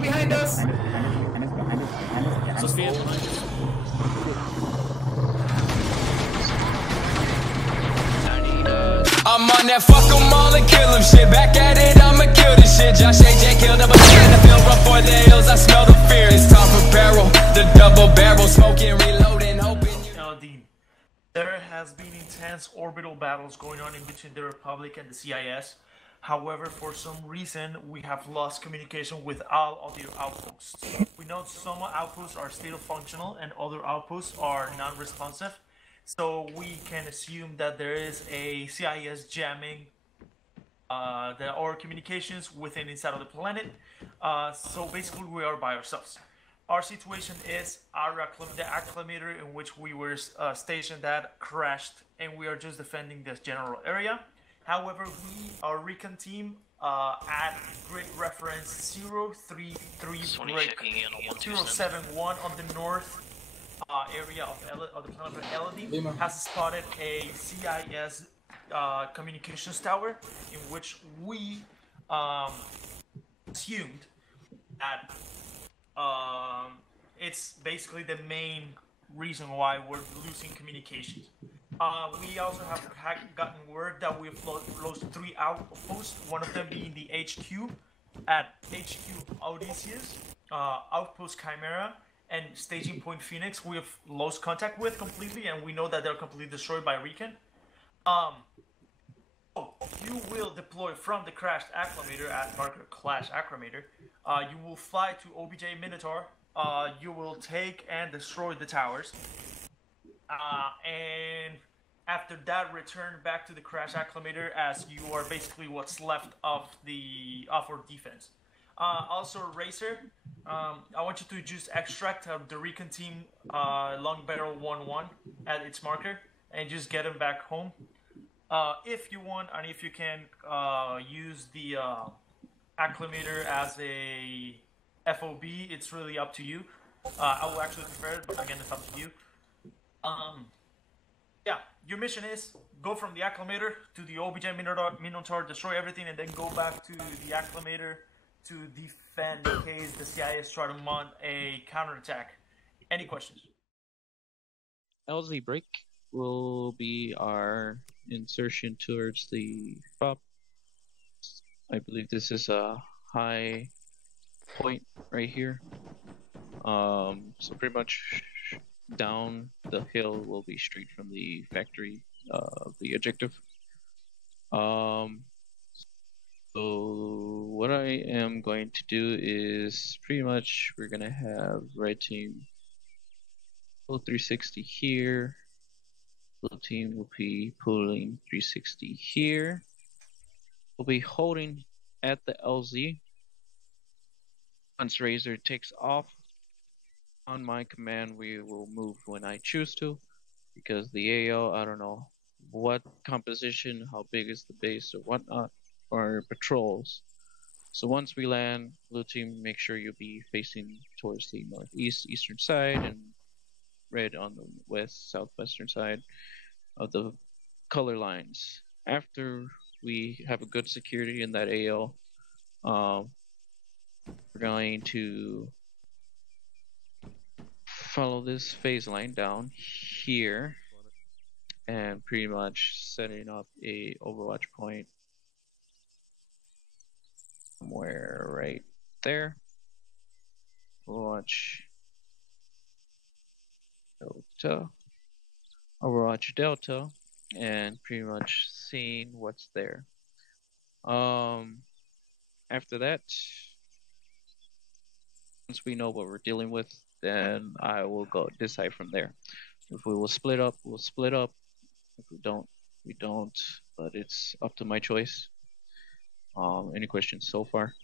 behind us. Sophia behind us. I'm on that fuck 'em all and kill 'em shit. Back at it, I'ma kill this shit. Josh AJ killed up a man. I feel rough for the hills. I smell the fear. It's time for barrel. The double barrel, smoking, reloading, hoping. Dean, there has been intense orbital battles going on in between the Republic and the CIS. However, for some reason, we have lost communication with all of the outposts. We know some outposts are still functional and other outposts are non-responsive. So we can assume that there is a CIS jamming our communications within inside of the planet. So basically we are by ourselves. Our situation is the acclimator in which we were stationed at crashed, and we are just defending this general area. However, our recon team at grid reference 033 break 071 on the north area of the planet Elodie has spotted a CIS communications tower in which we assumed that it's basically the main reason why we're losing communications. We also have gotten word that we've lost 3 outposts, one of them being the HQ at HQ Odysseus, Outpost Chimera, and Staging Point Phoenix. We have lost contact with completely, and we know that they're completely destroyed by Recon. You will deploy from the crashed acclimator at marker clash acclimator. You will fly to OBJ Minotaur. You will take and destroy the towers. And after that, return back to the crash acclimator as you are basically what's left of our defense. Also, Racer, I want you to just extract the Recon team Long Barrel 1-1 at its marker and just get them back home. If you want, and if you can use the acclimator as a FOB, it's really up to you. I will actually prefer it, but again, it's up to you. Yeah, your mission is go from the acclimator to the OBJ Minotaur, destroy everything, and then go back to the acclimator to defend in case the CIS try to mount a counterattack. Any questions? LZ break will be our insertion towards the FOB. I believe this is a high point right here. So pretty much down the hill will be straight from the factory of the objective. So what I am going to do is pretty much we're gonna have red team 360 here. Blue team will be pulling 360 here. We'll be holding at the LZ. Once Razor takes off, on my command we will move when I choose to, because the AO, I don't know what composition, how big is the base or whatnot, or patrols. So once we land, blue team, make sure you'll be facing towards the northeast, eastern side, and red on the west, southwestern side of the color lines. After we have a good security in that AO, we're going to follow this phase line down here and pretty much setting up a overwatch point somewhere right there. Overwatch Delta, and pretty much seeing what's there. After that, once we know what we're dealing with, then I will go decide from there. If we will split up, we'll split up. If we don't, we don't. But it's up to my choice. Any questions so far?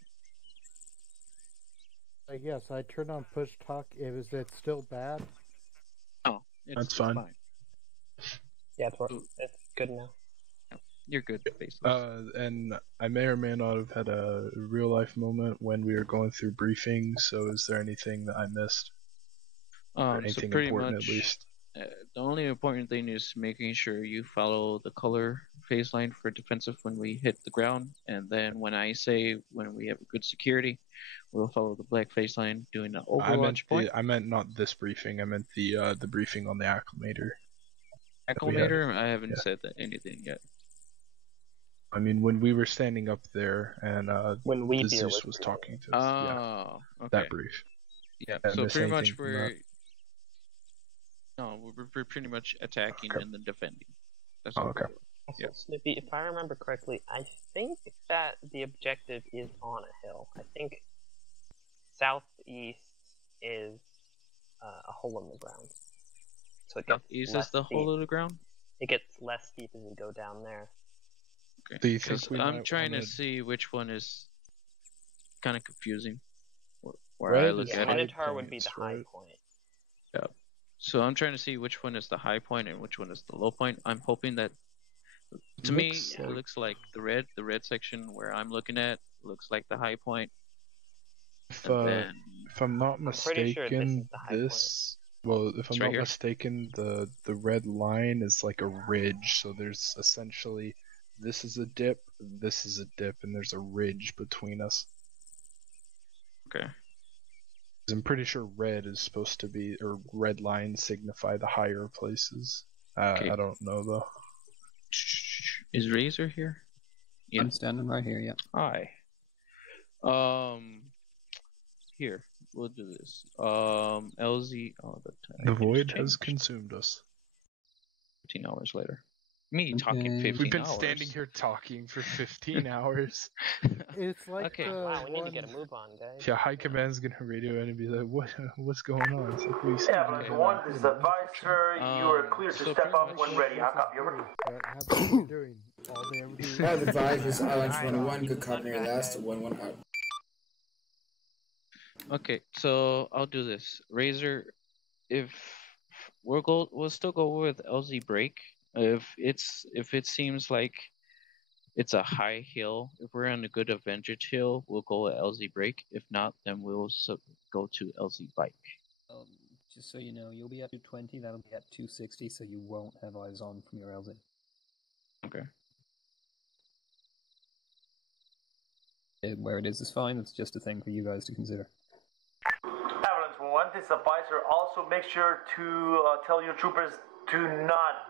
Yes, I turned on push talk. Is it still bad? Oh, that's fine. Yeah, it's good now. You're good, basically. And I may or may not have had a real life moment when we were going through briefings. So, is there anything that I missed? Or anything so pretty important much, at least? The only important thing is making sure you follow the color phase line for defensive when we hit the ground, and then when I say when we have good security, we'll follow the black phase line, doing an overwatch point. I meant not this briefing. I meant the briefing on the acclimator. Acclimator? I haven't said anything yet. I mean, when we were standing up there and when we the Zeus was talking to us. Oh, okay. That brief. Yeah, so pretty much we're pretty much attacking and then defending. That's okay. So, Snippy, if I remember correctly, I think that the objective is on a hill. I think southeast is a hole in the ground. So it gets southeast is the hole in the ground? It gets less steep as you go down there. Okay. Do you think I'm trying to see which one is kind of confusing. Where I look at it. Minotaur would be the high point. Yeah. So I'm trying to see which one is the high point and which one is the low point. I'm hoping that, to me, it looks like the red section where I'm looking at looks like the high point. If I'm not mistaken, if I'm not mistaken, the red line is like a ridge. So there's essentially, this is a dip, and there's a ridge between us. Okay. I'm pretty sure red is supposed to be, or red lines signify the higher places. Okay. I don't know though. Is Razor here? Yeah. I'm standing right here, yeah. Hi. Here, we'll do this. LZ, the void has consumed us. 15 hours later. Me talking 15 hours. We've been standing here talking for 15 hours. It's like wow, we need to get a move on, guys. Yeah, High Command's gonna radio in and be like, what's going on? It's like, we one is advisor, you are clear to step up when ready. I'll copy over. How are you doing? All day, every day. I have advisors, Island 101, good copy your last, 1-1 out. Okay, so I'll do this. Razor, if we'll still go with LZ break. If it seems like it's a high hill, if we're on a good advantage hill, we'll go at LZ break. If not, then we'll go to LZ bike. Just so you know, you'll be at 220, that'll be at 260, so you won't have eyes on from your LZ. Okay. Where it is fine, it's just a thing for you guys to consider. Avalanche 1, this advisor, also make sure to tell your troopers to not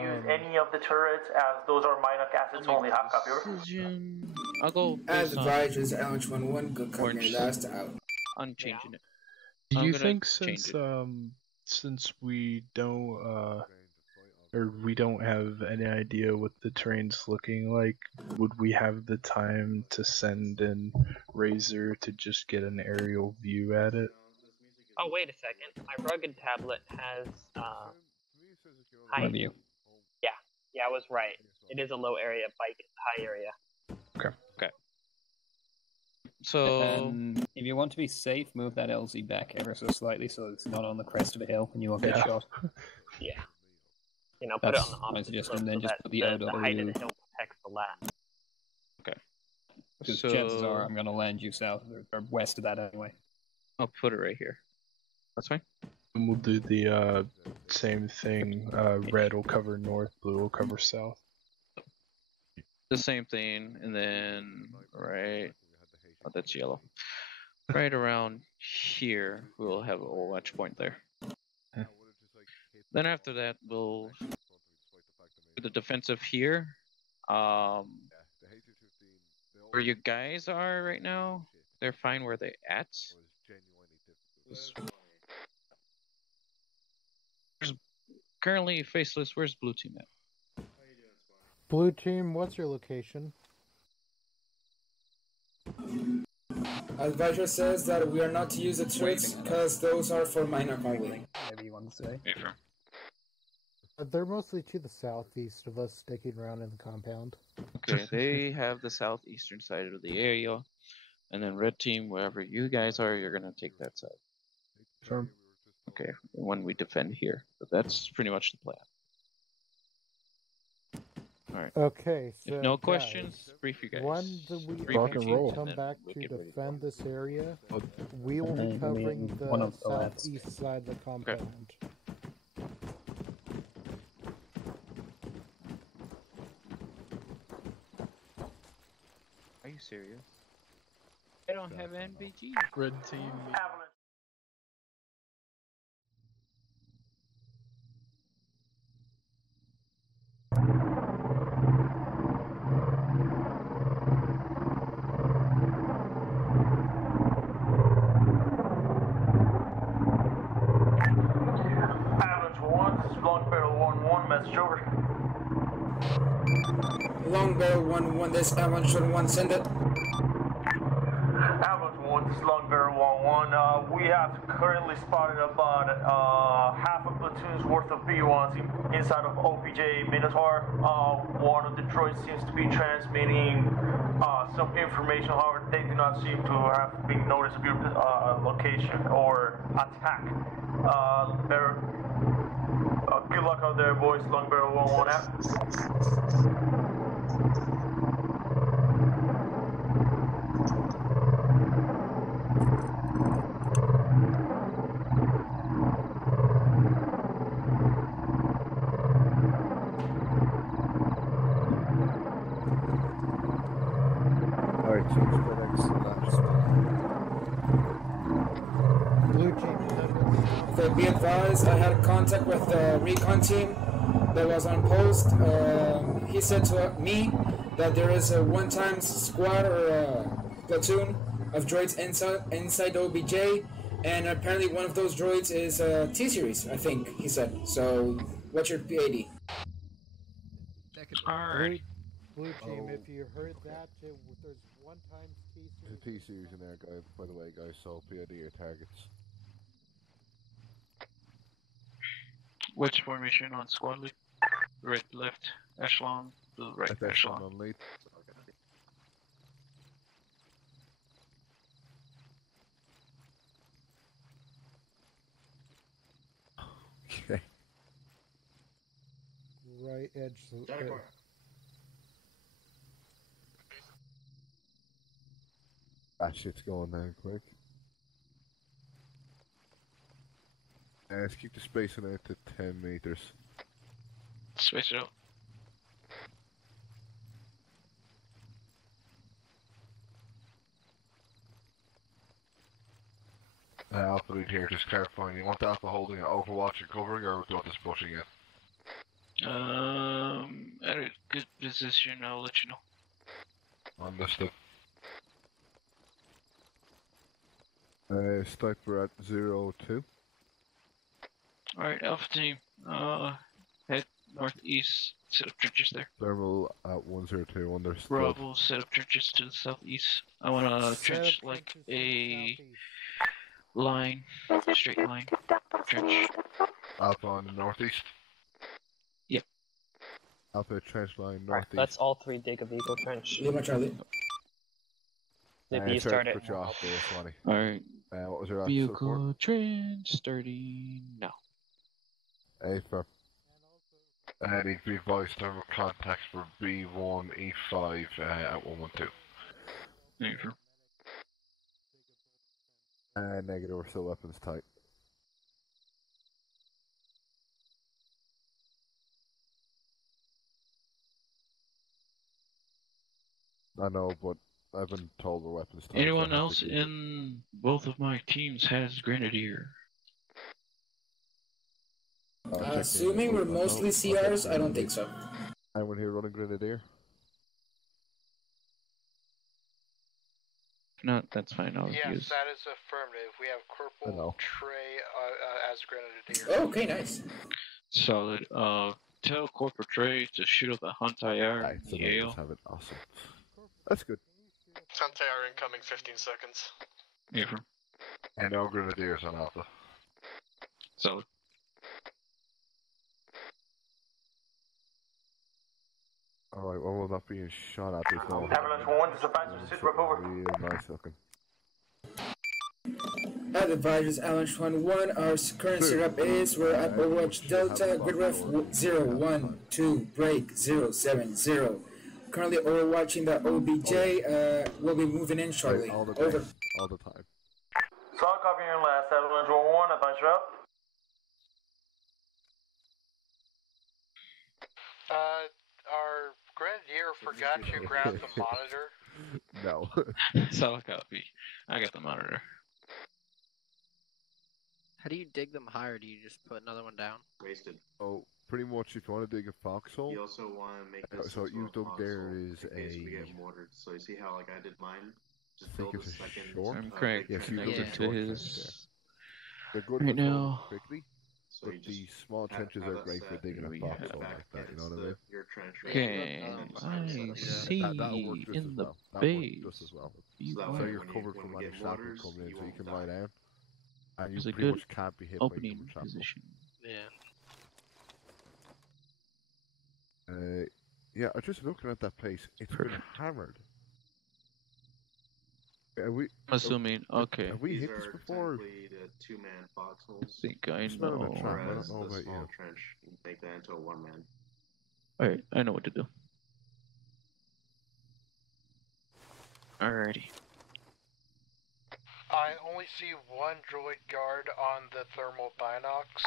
use any of the turrets, as those are minor assets only. Half copy over. I'll go as advisors, Island 101, good copy your last out. I'm changing it. Do you think since we don't or we don't have any idea what the terrain's looking like, would we have the time to send in Razor to just get an aerial view at it? Oh, wait a second. My rugged tablet has high view. Yeah, I was right. It is a low area, bike high area. Okay. So if you want to be safe, move that LZ back ever so slightly so it's not on the crest of a hill and you won't get shot. Yeah. You know, put it on the opposite suggestion, then just put the OW. The height of the hill protects the land. Okay. Because chances are I'm going to land you south or west of that anyway. I'll put it right here. That's fine. And we'll do the same thing. Red will cover north, blue will cover south. The same thing, and then oh, that's yellow. Right around here, we'll have a watch point there. Then after that, we'll do the defensive here. Where you guys are right now, they're fine where they're at. Currently faceless. Where's blue team at? Blue team, what's your location? Advisor says that we are not to use the turrets because those are for minor only. Whatever you want to say. Yeah, sure. They're mostly to the southeast of us, sticking around in the compound. Okay, they have the southeastern side of the area, and then red team, wherever you guys are, you're gonna take that side. Sure. Okay, when we defend here, but that's pretty much the plan. All right. Okay. So if no questions, brief you guys. When we Rock and roll. come back to defend this area, we will be covering the southeast side of the compound. Okay. you serious? I don't have NVG. Red team. Avalanche. Avalanche 1, this is Long Barrel 1-1, message over. Long Barrel 1-1, this Avalanche 1-1, send it. Avalanche 1, this is Long Barrel 1-1. We have currently spotted about half a platoon's worth of B1s inside of OPJ Minotaur. One of the droids seems to be transmitting some information, however, they do not seem to have been noticed of your location or attack. Good luck out there, boys. Long Barrel 1-1 out. Alright, TEAMSPEAK Blue team. Okay, be advised, I had contact with the recon team that was on post. He said to me that there is a one-time squad or a platoon of droids inside OBJ, and apparently one of those droids is a T-Series, I think he said. So, what's your PAD? Alright. Blue team, if you heard that, there's one time There's a T-Series in there, guys, by the way, guys, so PID your targets. Which formation on squad lead? Right, left, echelon, the right echelon. On lead. Okay. right edge. That shit's going down quick. Let's keep the spacing out to 10 meters. Space it out. Alpha lead here, just clarifying. You want the Alpha holding an overwatch and covering, or do you want this pushing it? At a good position, I'll let you know. Understood. Sniper at 02. Alright, Alpha team, head northeast, set up trenches there. Thermal at 102, understood. Bravo, set up trenches to the southeast. I want a trench like a line, straight line, trench. Alpha on the northeast? Yep. Alpha trench line northeast. That's all 3 dig of Eagle Trench. Lima Charlie. If you start it. Alright. What was your last vehicle trench starting now. Firm. Need to be advised thermal contacts for B1E5 at 112. Firm. Negative, we're still weapons tight. I know, but I've been told we're weapons tight. Anyone else in both of my teams has Grenadier? Assuming we're mostly CRs, I don't think so. Anyone here running Grenadier? If not, that's fine. I'll yes, use. that is affirmative. We have Corporal Trey as Grenadier. Oh, okay, nice. Solid. Tell Corporate Trey to shoot up a Hunt IR. Yale. Have it. Awesome. That's good. Hunt IR incoming 15 seconds. Affirm. And no Grenadiers on Alpha. Solid. Alright, well, we're not being shot at this now. Avalanche 1, this is Advisor, sit rep over. Real nice looking. At advisors, Avalanche 1-1, our current setup is we're at Overwatch Delta, grid ref 012, break 070. Currently overwatching the OBJ, we'll be moving in shortly. All the Over. time. All the time. Solid copy your last. Avalanche 1-1, Advisor out. Our Grenadier forgot to grab the monitor No. Solid copy. I got the monitor. How do you dig them higher? Do you just put another one down? Wasted. Oh, pretty much if you want to dig a foxhole. You also want to make this so what you dug there is in case we get mortared. So you see how like I did mine? Just build a second. Short. I'm correct. Yes, you dug a to short his. trench there. They're good Right for filling now. quickly. So But the small trenches are great for digging a foxhole like that, you know what I mean? Your trench. Okay, I see that'll work just in as the well. That'll work base. just as well. So So you're covered from any shrapnel coming in, so you can lie down. And you There's a pretty good much can't be hit by opening human shrapnel. position. Yeah. Yeah, I'm just looking at that place. It's been hammered. Are we? Assuming, okay. Have we hit this before? The two-man foxholes. I think I Smell know. the trap. I don't Whereas know the about small you. trench, you can make that into a one-man. Alright, I know what to do. Alrighty. I only see one droid guard on the thermal binocs.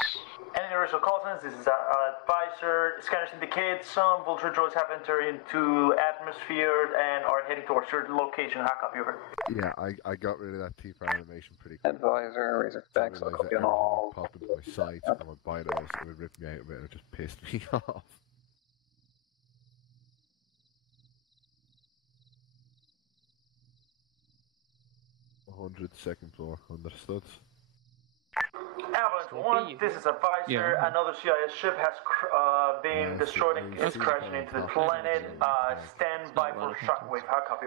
And universal call signs, this is advisor. Scanners indicate some vulture droids have entered into atmosphere and are heading towards your location. How copy over? Yeah, I got rid of that T-fire animation pretty quick. Advisor, razor facts, I'll copy on all. Popped into my sights and my binos, it would rip me out of it and it just pissed me off. Second floor, understood. Avalanche 1, this is advisor. Yeah. Another CIS ship has been destroyed and is crashing into the planet. Stand by for shockwave. How copy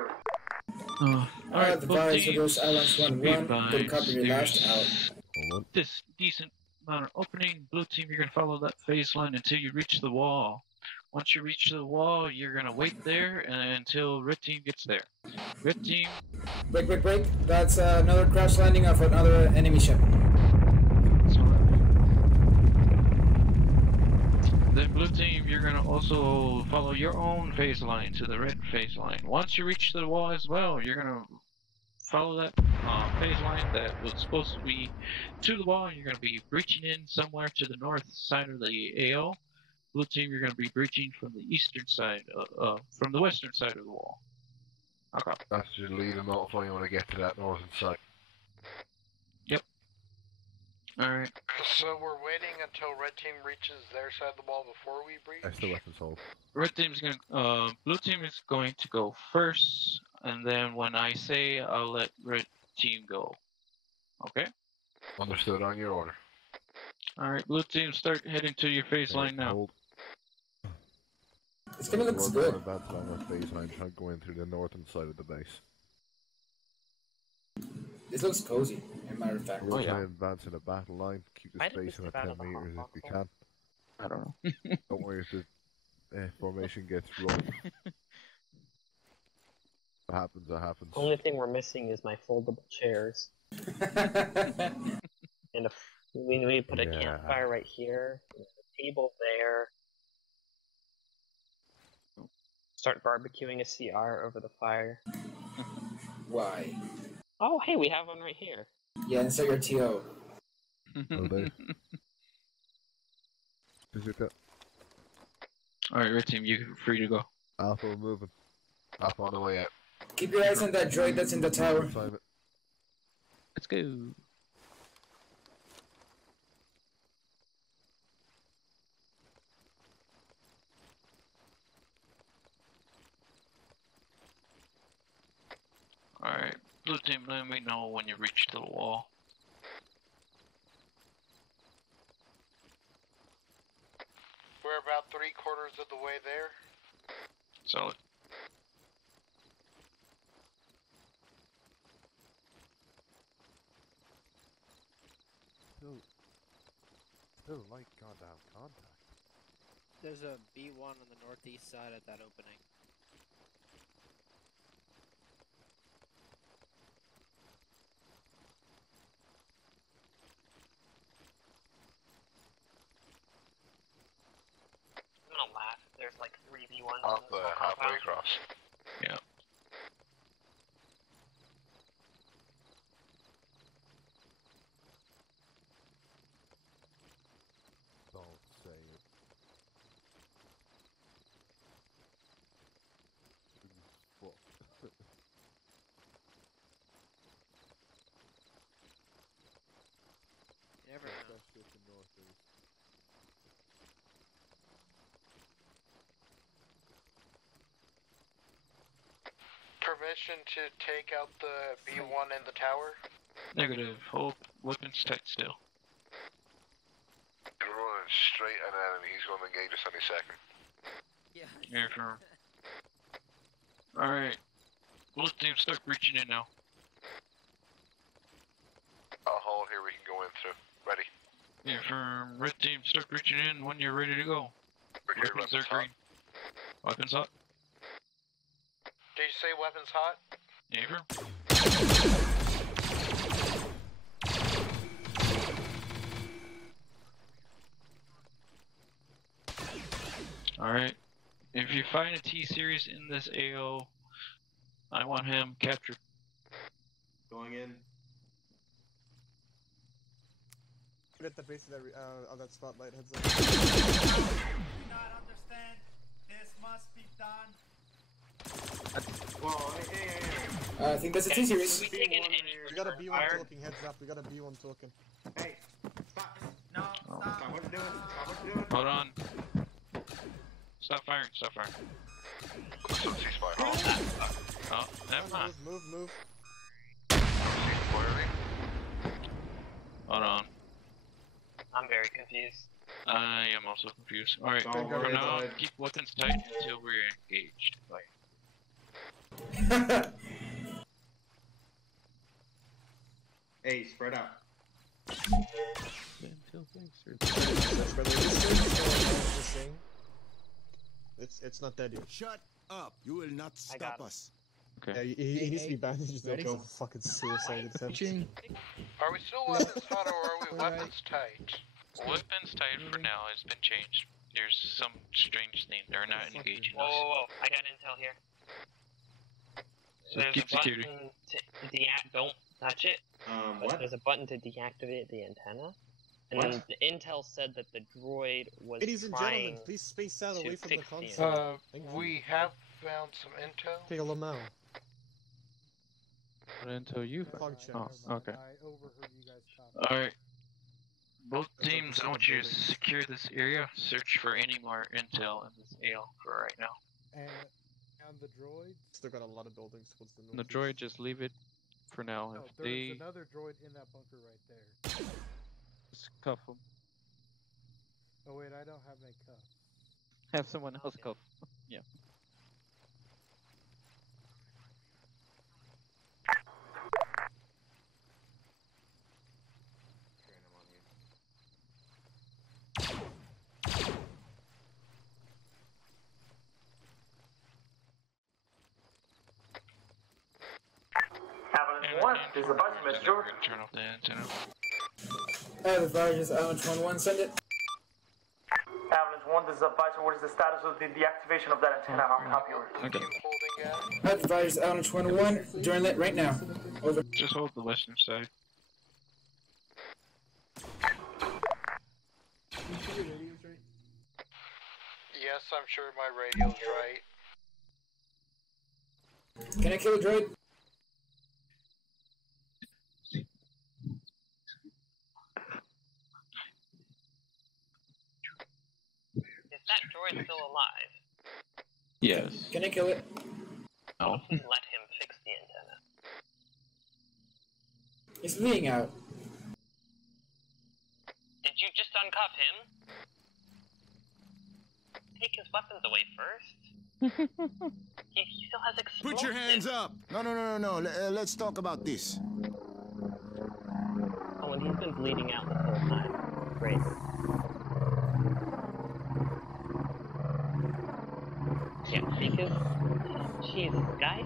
over? Alright, advisor, there's Avalanche 1-1. Good copy, your last out. This decent amount of opening. Blue team, you're gonna follow that phase line until you reach the wall. Once you reach the wall, you're gonna wait there until red team gets there. Red team. Break. That's another crash landing of another enemy ship. Then blue team, you're gonna also follow your own phase line to the red phase line. Once you reach the wall as well, you're gonna follow that phase line that was supposed to be to the wall. You're gonna be breaching in somewhere to the north side of the AO. Blue team, you're going to be breaching from the eastern side, from the western side of the wall. Okay. That's your lead and notify you when I get to that northern side. Yep. Alright. So we're waiting until red team reaches their side of the wall before we breach? That's the weapons hold. Red team's going blue team is going to go first, and then when I say, I'll let red team go. Okay? Understood on your order. Alright, blue team, start heading to your phase line now. Hold. It's gonna look good. Advance along our phase line, trying to go in through the northern side of the base. This looks cozy, as a matter of fact. We'll try and advance in a battle line, keep the spacing at 10 meters if we can. I don't know. Don't worry if the formation gets rough. What happens, that happens. Only thing we're missing is my foldable chairs. And we need to put a campfire right here, a table there. Start barbecuing a CR over the fire. Why? Oh, hey, we have one right here. Yeah, insert your TO. Oh, there. Alright, red team, you're free to go. Alpha, we're moving. Alpha on the way out. Keep your eyes on that droid that's in the tower. Let's go. Alright, blue team, let me know when you reach the wall. We're about 3/4 of the way there. Solid. Still like goddamn contact. There's a B1 on the northeast side at that opening. I'm gonna laugh. There's like 3v1s. Off the halfway across. Yeah. Don't say it. Fuck. permission to take out the B1 in the tower? Negative. Hold weapons tight still. You're running straight at an enemy. He's going to engage us any second. Yeah. Affirm. Alright. Both teams start reaching in now. I'll hold here. We can go in through. Ready. Yeah, affirm. Red team start reaching in when you're ready to go. Weapons are green. Weapons hot. Did you say weapons hot? Yeah, affirm. Alright. If you find a T-Series in this AO, I want him captured. Going in. At the base of that spotlight, heads up. Do not understand. This must be done. Whoa, hey. I think that's a T-Series. We got a B1 talking, heads up. We got a B1 talking. Hey, stop. No, stop what you're doing. Stop what you're doing. Hold on. Stop firing, stop firing. Some ceasefire. Oh, never mind. Move. Hold on. I'm very confused. I am also confused. Alright, Don't for worry, now, bud. keep weapons tight until we're engaged. Hey, spread out. It's not dead yet. Shut up! You will not stop us. Okay. Yeah, he needs to be bandaged. They'll go fucking suicide attempt. Are we still weapons hot or are we weapons tight? Weapons tight for now has been changed. There's some strange thing. They're not engaging us. Whoa. I got intel here. So There's keep a button security. to don't touch it. What? There's a button to deactivate the antenna. And What? then the intel said that the droid was Ladies and trying gentlemen, please space out to away from the fix the console. We have found some intel. Take a Lamau. What until you? Function. Oh, okay. I overheard you guys talking. Alright. Both teams, I want you to secure this area. Search for any more intel in this AO for right now. And the droids? Still got a lot of buildings towards the north. The droid, just leave it for now. No, If there's they another droid in that bunker right there. just cuff them, Oh wait, I don't have any cuffs. have someone else cuff. Yeah. One, there's a bunch of We're gonna turn off the antenna. Advisors, Island 21, send it. Avalanche 1, this is Advisor. What is the status of the deactivation of that antenna? How can I help you? Okay. Advisors, Island 21, join it right now. Over. Just hold the western side. Yes, I'm sure my radio's right. Can I kill a droid? Is that droid still alive? Yes. Can I kill it? No. Let him fix the antenna. He's bleeding out. Did you just uncuff him? Take his weapons away first. he still has explosives. Put your hands up! No. Let's talk about this. Oh, and he's been bleeding out the whole time. Great. Yeah, because... Jesus, guys.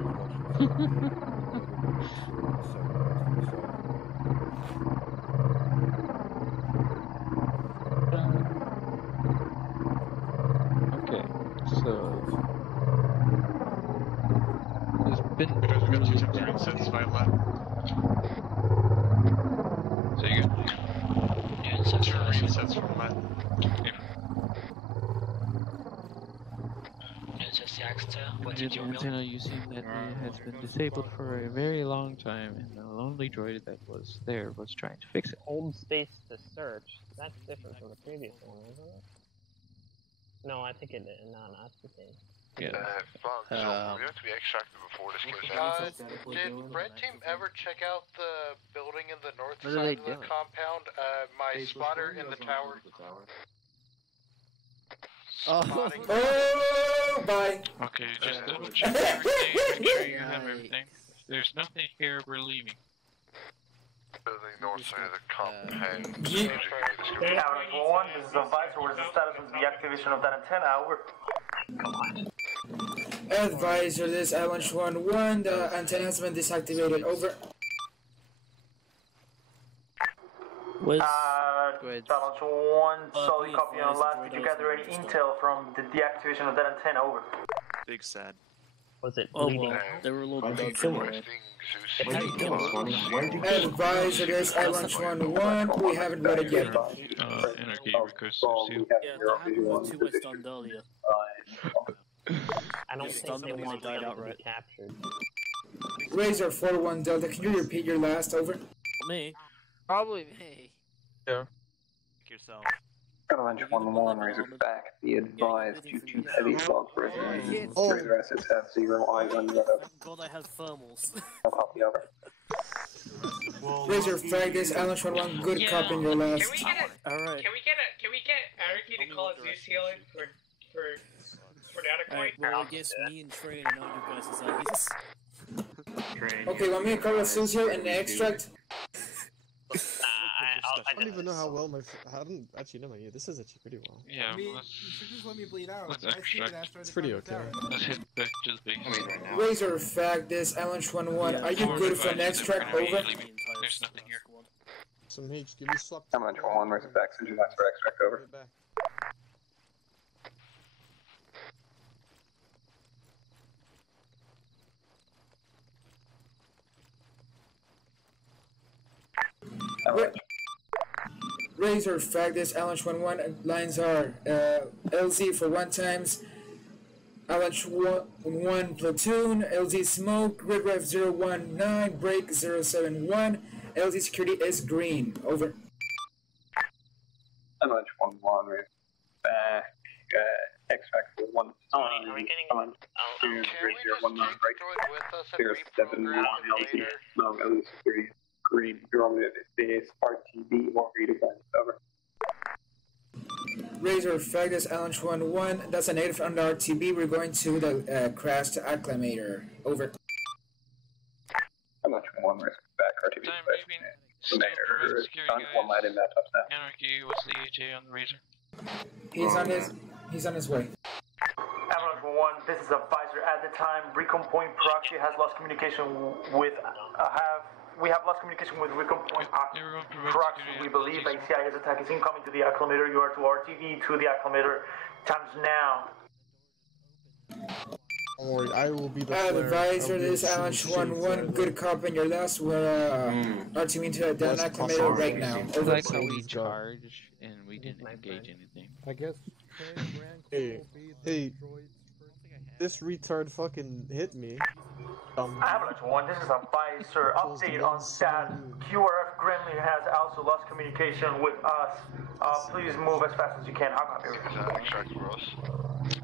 Okay, so there's been resets my left. So you Two resets from left. the antenna you seen that has been disabled for a very long time, and the lonely droid that was there was trying to fix it. Hold space to search. That's different from the previous one, isn't it? No, I think it. No, it's the same. Yeah. We have to be extracted before this goes Did Red Team ever check out the building in the north side of the compound? My spotter in the tower. Oh, bye. Okay, just double check everything, make sure you have everything. If there's nothing here, we're leaving. Building north side of the compound. Avalanche 1, this is Advisor. What is the status of the activation of that antenna? Over. Advisor, this is Avalanche 1-1. The antenna has been deactivated. Over. Avalanche 1, solid copy on last. Did you gather any intel from the deactivation of that antenna? Over. Big sad. Was it bleeding? Well, they were a little bit similar. Advisor, there's Avalanche 1-1. We haven't read it yet. Anarchy request seal. Yeah, that happened with 2 I stunned earlier. I don't think they want to be captured. Razor 4-1 Delta, can you repeat your last? Over. Me? Probably me. Yeah. Yourself. Avalanche 1-1, Razor back. Be advised, due to heavy fog presence, Razor assets have 0 eyes on you. Thank God I have thermals. No copy, over. Razor frag this Avalanche 1-1. Good copy in your last. Alright. Can we get Anarchy to call Zeus healing for data point? Well, I guess me and Trey know you guys' eyes. Okay, want me to call Zeus here in the extract? I don't even know how well I don't actually know my ear. This is actually pretty well. Yeah, I mean, let's... you should just let me bleed out. Let's extract. It's pretty okay. Let's hit back to the base. Razor fact this Avalanche 1-1. Are you good for an extract? Over. There's nothing here. Some H, give me swap. Avalanche 1-1, Razor back. Send you last for extract. Over. Razor fact this Avalanche 1-1. Lines are LZ for 1 times. Avalanche 1 platoon. LZ smoke. Grid ref 019. Break 071. LZ security is green. Over. Avalanche 1-1, Razor back. Extract for 1 time. Avalanche 2, Razor 1-9 break. 071 LZ. No, LZ security. Green, you're on base, RTB, or read again. Over. Razor Fagus, Avalanche 1-1. That's a native under RTB. We're going to the crash to Acclimator. Over. Avalanche 1, Razor back, RTB. Acclimator. One light in that top staff. Anarchy, what's the EJ on the Razor? He's on his way. Avalanche 1, this is Advisor. At the time, Recon Point Proxy has lost communication with We have lost communication with Recon Point Proxy. We believe a CIS attack is incoming to the acclimator. You are to RTV to the acclimator. Times now. Don't worry, I will be the Advisor, this is Avalanche 1-1. Good cop in your last. We're RTV to the acclimator right now. Over. Like how we charged and we didn't engage anything. I guess. Hey, this retard fucking hit me. Avalanche 1, this is Advisor. Update on stat. QRF Gremlin has also lost communication with us. Please move as fast as you can. How about you?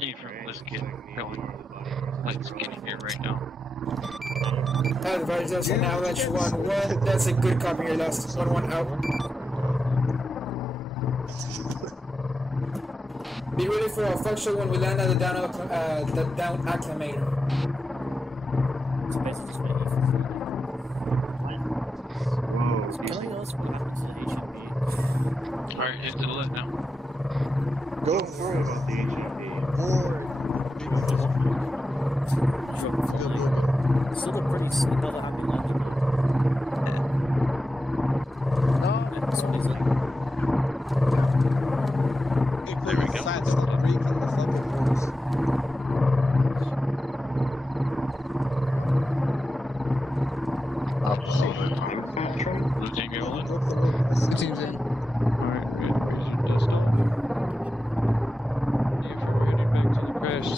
Ephraim, let's get going. Let's get in here right now. Advisor, that's an Avalanche 1-1. That's a good copy your last. 1-1 out. Be ready for a fuck show when we land at the down acclimator. So basically just waiting for Can I ask what happened to the HMP? Alright, hit the lit now. Go for it about the HMP. Still a pretty sick another happy landing. No, somebody's in. There we go. Stop breaking the fucking horse. Blue team going in? Blue team's in. Alright, good. Razor dust off. If we're heading back to the crash.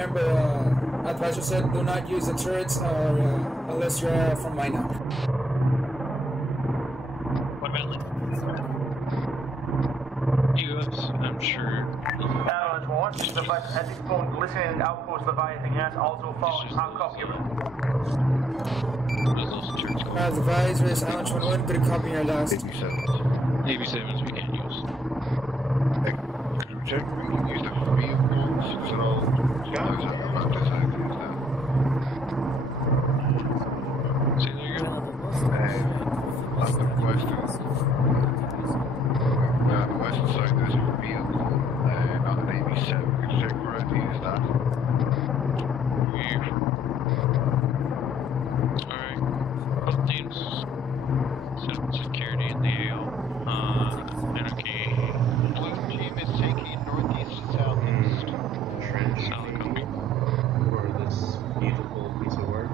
remember, advisor said do not use the turrets unless you're from Minot. What about like US? I'm sure. One is the advice at this point, listening outpost Leviathan has also following hot copy of it. Advisor is Alan 21, good copy your last. 87s we can't use. Could we check if we can use the field guns? Because they're all guys that are about this side to use that. Say that again? On the western side there's a field gun, not an 87. Could you check for it to use that? Alright. Both teams set up security in the AO. Anarchy. Blue team is taking northeast and southeast. Trench Solid copy. for this beautiful piece of work.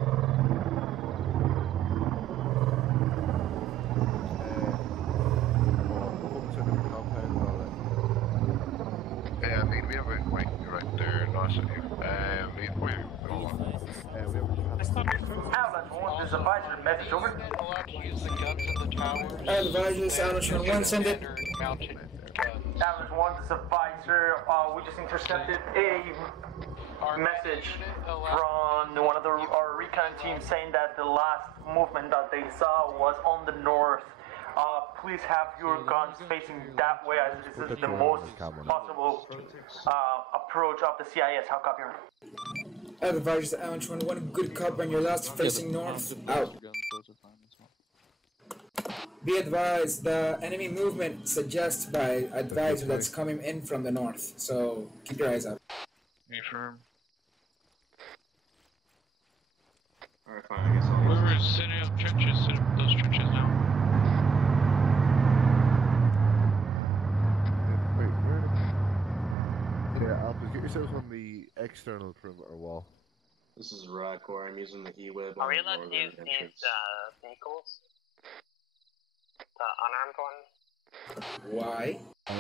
Yeah, I mean, we have a wait, you're right there, last time. Wait, hold on. Alan 1, there's a advisor message over. Allowed to use the guns in the towers. Advisor is Alan 21, send it. Mounted guns. Alan 1, this is advisor. We just intercepted a message from one of our recon team saying that the last movement that they saw was on the north. Please have your guns facing that way, as this is the most possible approach of the CIS. How copy? Advisor is Alan 21, good copy on your last, facing north, out. Be advised, the enemy movement suggests by advisor that's coming in from the north, so keep your eyes out. Confirm. Alright, fine, I guess I'll Whoever is setting up trenches, set up those trenches now. Wait, where are the... Yeah, Alpha, get yourselves on the external perimeter wall. This is Radcore, I'm using the E-Web Are on we the allowed to use northern these entrance. vehicles? The unarmed ones? Why?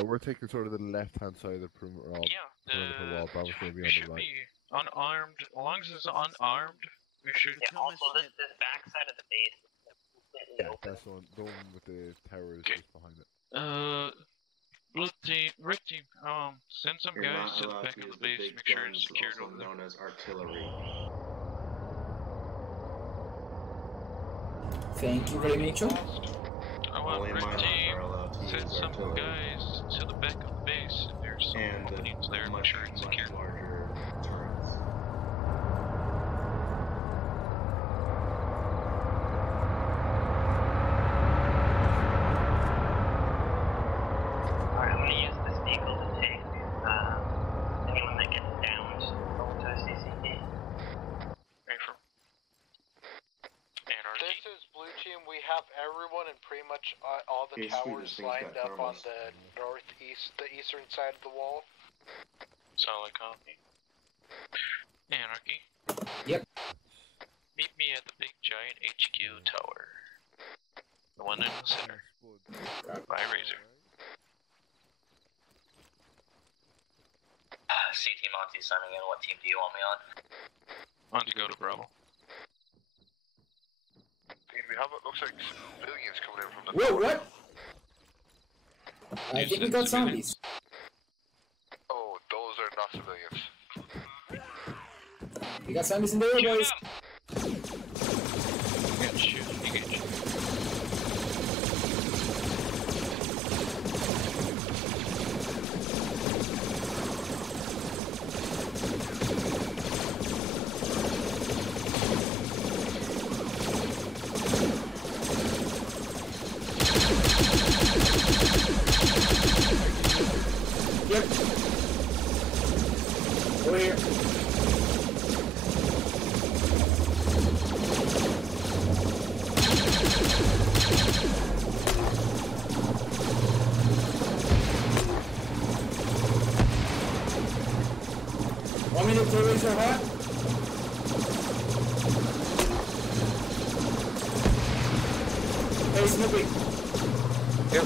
We're taking sort of the left-hand side of the perimeter wall. Yeah, Wall, Bravo's going to be we on should the right. be unarmed. As long as it's unarmed, we should. Yeah, also this back side of the base is completely Yeah, open. that's the one with the towers Okay. just behind it. Blue team, red team, send some You're guys not to the allowed back to of use the base, big make sure guns, it's secured also over there. known as artillery. Thank you very much. I want Only red Minot team, are allowed to send use some artillery. guys to the back of the base, if there's some And openings there, make much, sure it's much secured. larger turrets. Alright, I'm gonna use this vehicle to take anyone that gets downed over to the CCD. Confirm. Anarchy. This is Blue Team. We have everyone and pretty much all the P.s towers P.s lined got up on thermals. the northeast, the eastern side of the wall. Solid copy. Anarchy. Yep. Meet me at the big giant HQ tower. The one in the center. By Razor. CT Monty signing in. What team do you want me on? On to go to Bravo. Dude, we have it looks like civilians coming in from the Whoa, north. what? I think we got zombies. Oh, those are not civilians. We got zombies in the air, boys. You can shoot, you can shoot. Yep. Over here. Want me to throw it your hot? Hey, Snoopy. Yep.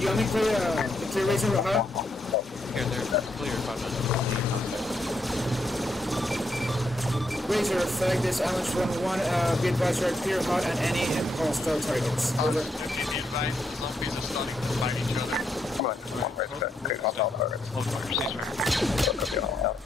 You want me to clear razor hot? Here, they're clear, 5 minutes. Razor, flag this Allen 1-1, be advised you are clear hot on any hostile targets. Over. Be advised, zombies are starting to fight each other. Come on, Razor, clear hostile targets. Hold fire, ceasefire. Copy all out.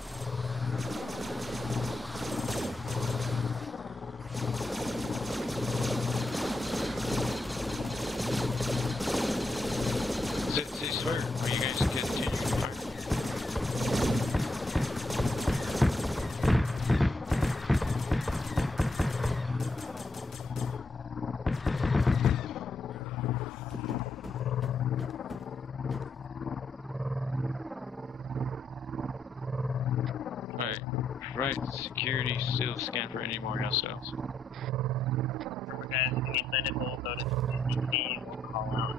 Ceasefire, or you guys continue to fire? Right, security still scan for any more hostiles. Guys, if you need medical, go to CCT, we'll call out.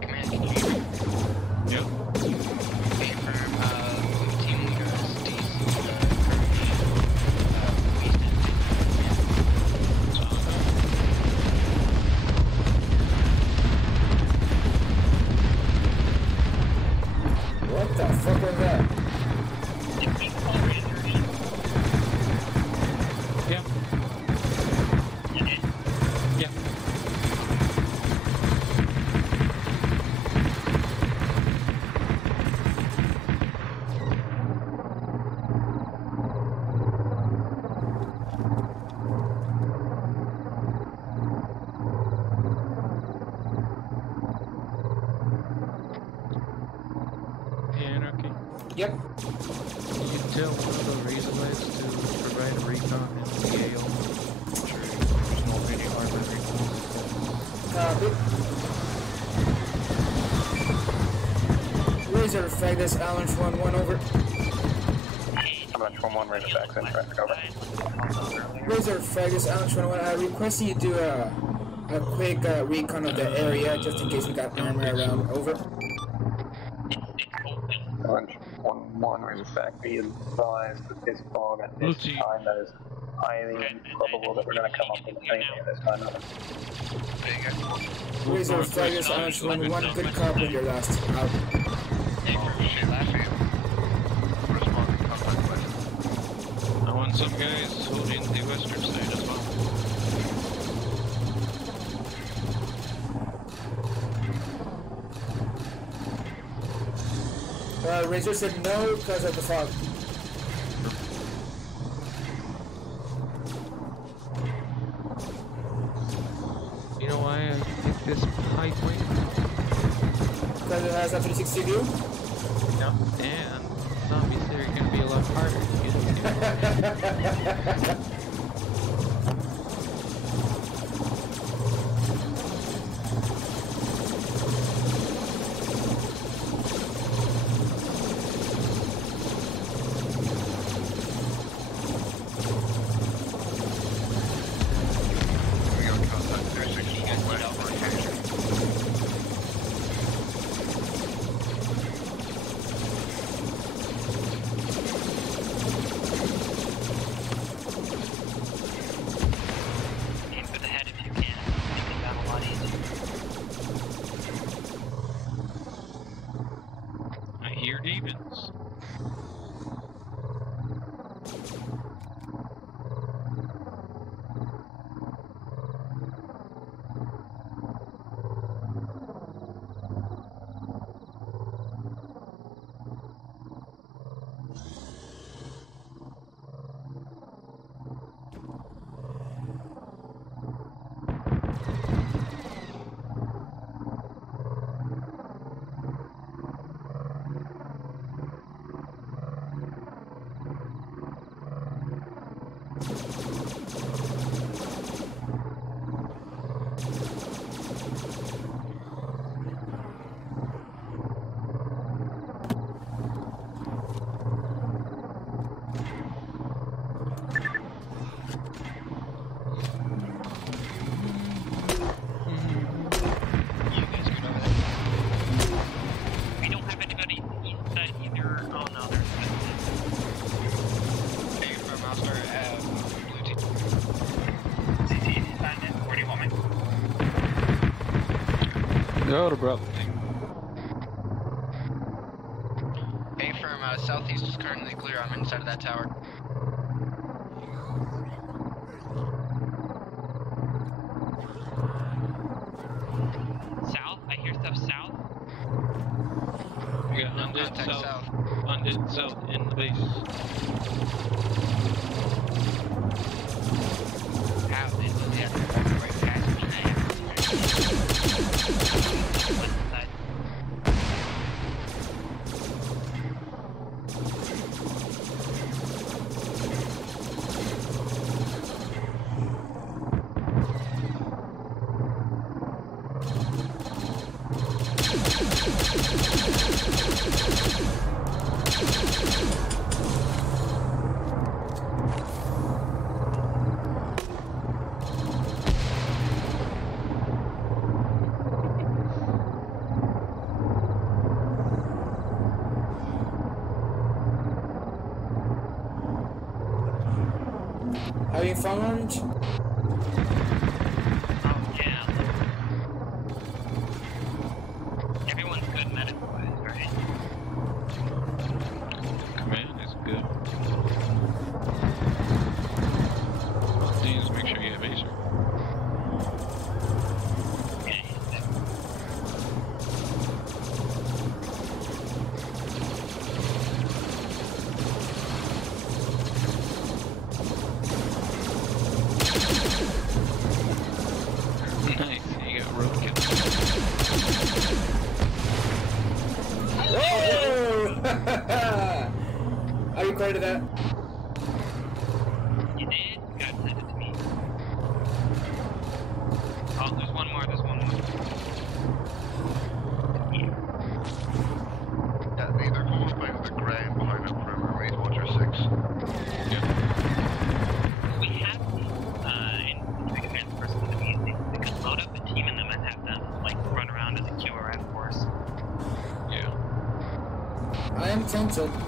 Command, can you hear me? Yep. Confirm, team leaders, What the fuck was that? Yeah. Yeah. Anarchy. Yep. Can you tell one of the Razorbacks to provide a recon in the AO? Sure, there's no any Arma recon. Razor, flag this Allen 1-1, over. I'm on 1-1, Razor backs in, traffic over. Razor, flag this Allen 1-1, I request you do a quick recon of the area, just in case we got armor around, over. Orange 1-1, Razor back, be advised that this fog at this time, that is highly improbable that we're going to come up with anything at this time. Razor, flag this Allen 1-1, good cop with your last out. I want some guys holding the western side as well. Razor said no because of the fog. You know why I picked this highway? Because it has a 360 view? No. And zombies there are going to be a lot harder to get into. Go to brother. A firm, southeast is currently clear. I'm inside of that tower. South? I hear stuff south. We got undead south. Undead south in the base. How they will be right past me now. What's inside? Having fun lunch? Oh, yeah. Everyone's good medical-wise, right? Command is good. Please make sure you have Acer. Nice, you got roadkill. Whoa! I recorded that. You did? God send it to me. Oh, there's one more, Yeah, they're close by to the ground behind the perimeter, right? Watch your 6. We have infantry command person to be easy. We could load up a team in them and have them, like, run around as a QRF force. Yeah. I am tempted. We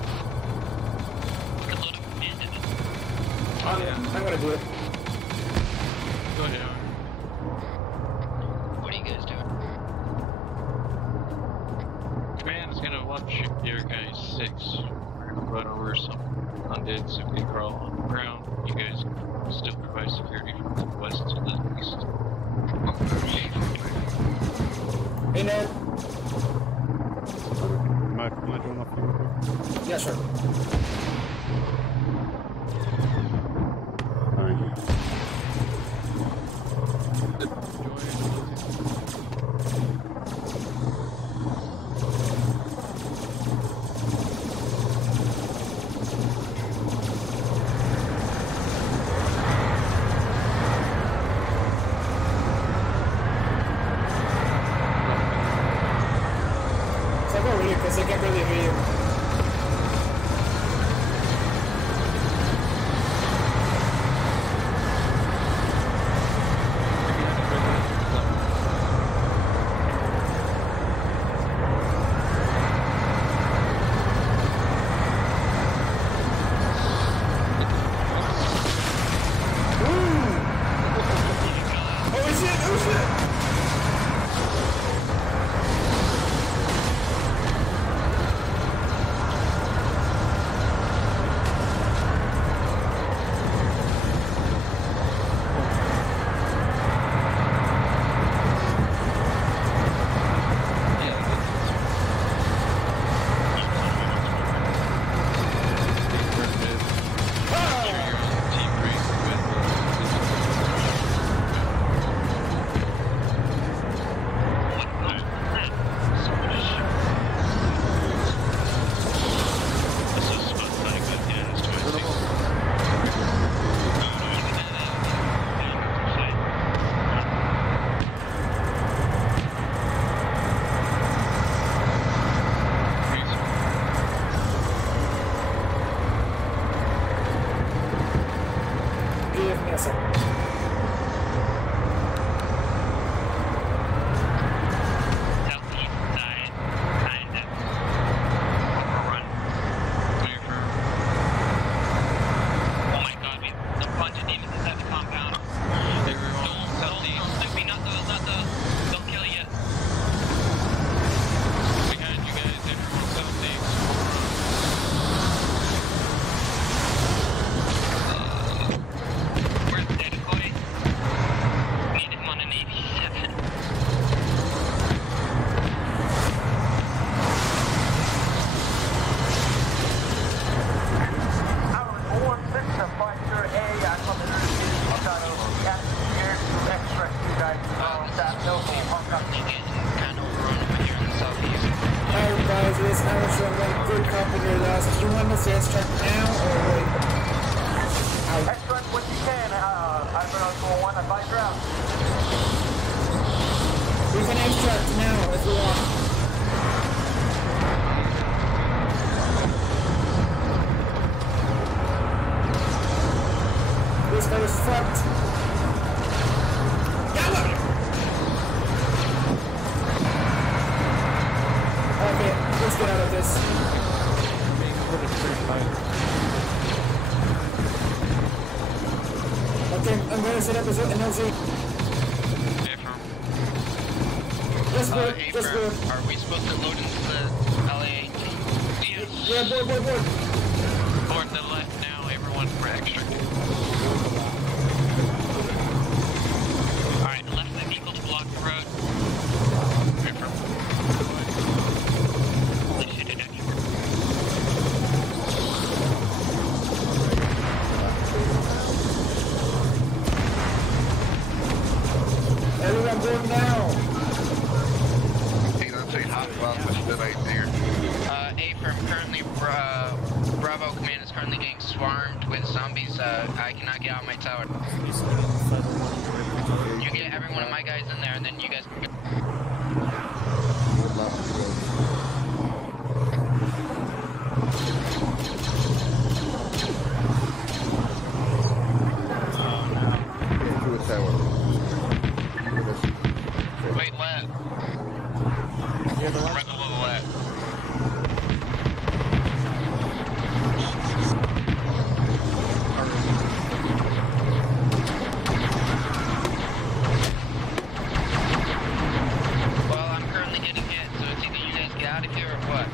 could load up command in it. I'm gonna do it. Go ahead. What are you guys doing? Command's gonna watch your guys 6. We're gonna run over some undead so we can crawl on the ground. You guys can still provide security from the west to the east. Hey, Ned. Can I join up here? Yeah, sure. So go really, because I can't really hear you. extract now or wait? Extract what you can. I've been on 1 at my ground. We can extract now if we want. This guy is fucked. Okay, let's get out of this. Okay, I'm gonna set up an LZ. Just go, just go. Are we supposed to load into the LA-18? Yes. Yeah, board. Board to the left now, everyone for extra. Alright, left the vehicle to block the road. Everyone board now. Hey, that's a hot well right there. A-firm, currently, Bravo Command is currently getting swarmed with zombies. I cannot get out of my tower. You get every one of my guys in there, and then you guys can go. Wait, left. Right below the left. Well, I'm currently getting hit, so it's either you guys get out of here or what?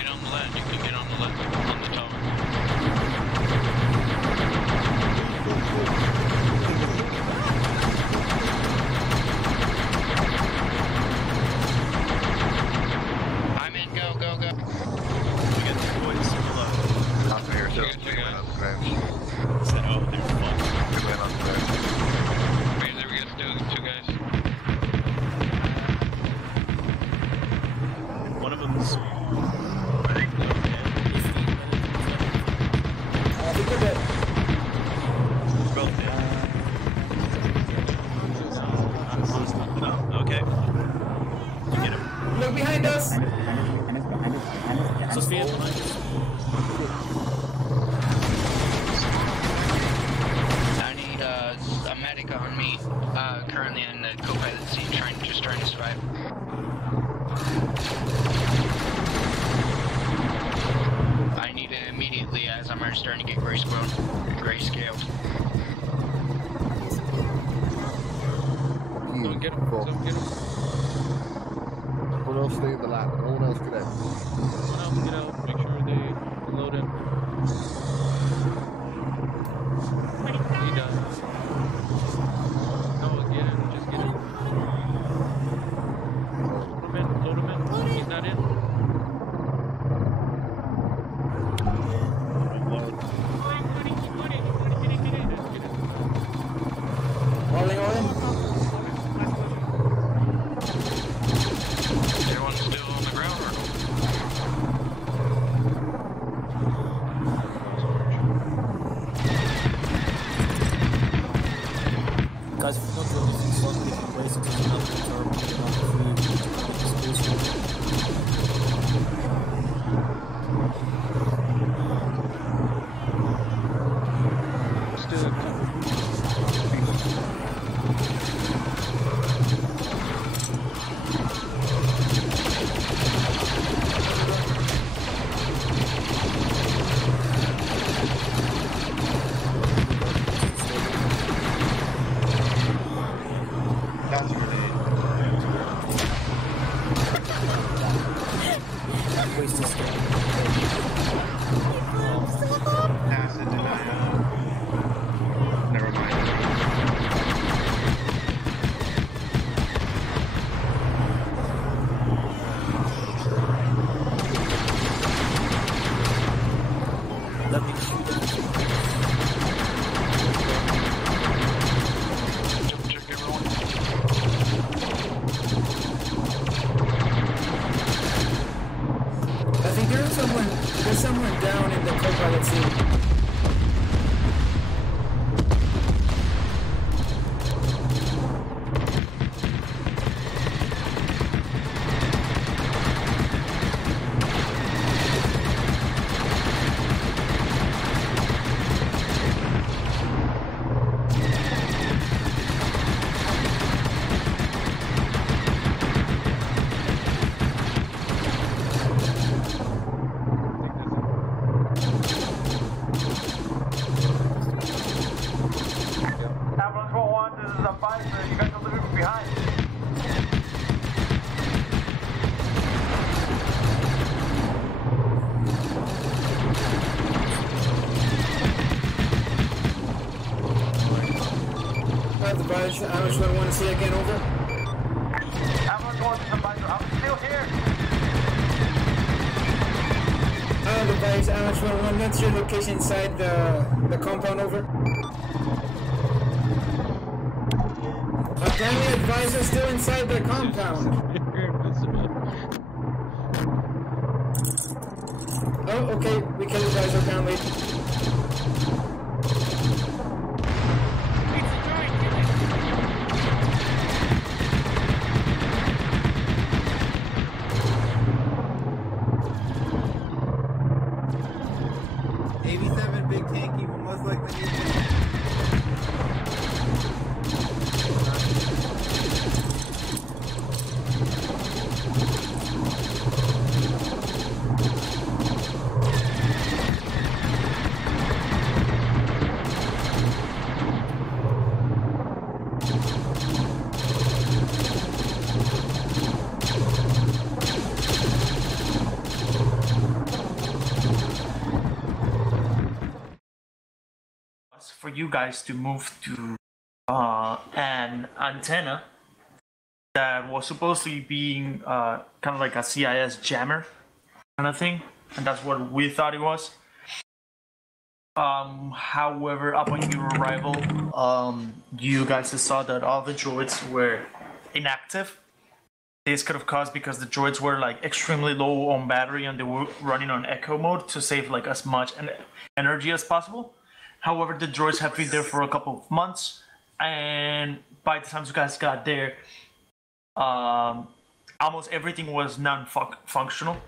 Get on the left. You can get on the left, on the tower. I'm in, go. We get the boys below. Not here, so good man on the bench. Said, oh, they're full. Good man on the bench. Wait, there we go, two guys. One of them's both dead. Oh, okay. You get him. Look behind us. Sophia, I need a medic on me. Currently in the co-pilot seat, trying to survive. I need it immediately as I'm already starting to get grayscaled. Don't get him. Everyone else stay in the lab. No one else get out. Get out. Make sure they load in. He does. No, get in. Just get in. Load him in. He's not in. Rolling. Everyone's still on the ground or? guys, if you don't do anything, so different ways to take another turn, advise, Ambulance 1 to say again, over. Ambulance 1 to advise, I'm still here. Advise, Ambulance 1, what's your location inside the compound, over? Apparently advise are still inside the compound. Oh, okay, we can advise apparently. Big tanky will most likely need for you guys to move to an antenna that was supposed to be being kind of like a CIS jammer kind of thing, and that's what we thought it was. However, upon your arrival, you guys saw that all the droids were inactive. This could have caused because the droids were like extremely low on battery and they were running on echo mode to save like as much energy as possible. However, the droids have been there for a couple of months, and by the time you guys got there, almost everything was non-functional.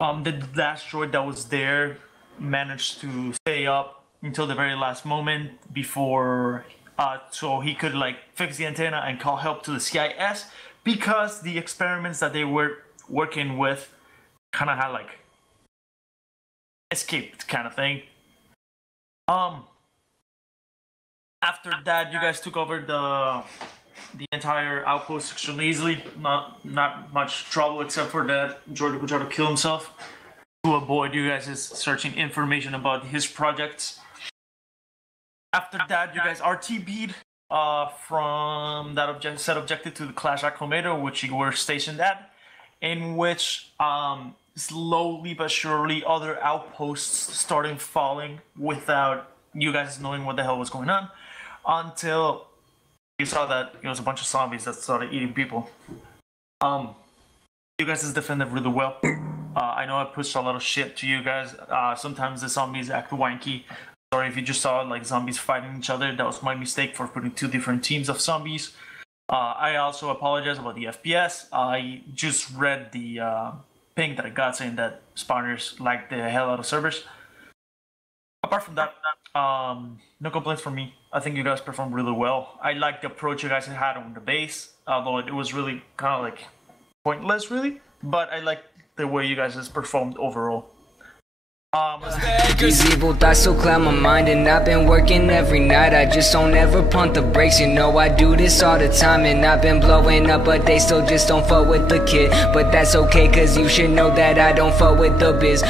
The last droid that was there managed to stay up until the very last moment before, so he could like fix the antenna and call help to the CIS, because the experiments that they were working with kind of had like escaped kind of thing. After that, you guys took over the entire outpost extremely easily. Not much trouble except for that Jordan who tried to kill himself to avoid you guys searching information about his projects. After that, you guys RTB'd from that set objective to the Clash Acclimator, which you were stationed at, in which slowly but surely other outposts started falling without you guys knowing what the hell was going on, until you saw that it was a bunch of zombies that started eating people. You guys defended really well. I know I pushed a lot of shit to you guys. Sometimes the zombies act wanky. Sorry if you just saw like zombies fighting each other. That was my mistake for putting two different teams of zombies. I also apologize about the FPS. I just read the ping that I got saying that spawners like the hell out of servers. Apart from that, no complaints from me. I think you guys performed really well. I like the approach you guys had on the base, although it was really kind of like pointless, really. But I like the way you guys performed overall. These evil thoughts so cloud my mind, and I've been working every night. I just don't ever pump the brakes, you know I do this all the time. And I've been blowing up, but they still just don't fuck with the kid. But that's okay, cause you should know that I don't fuck with the biz.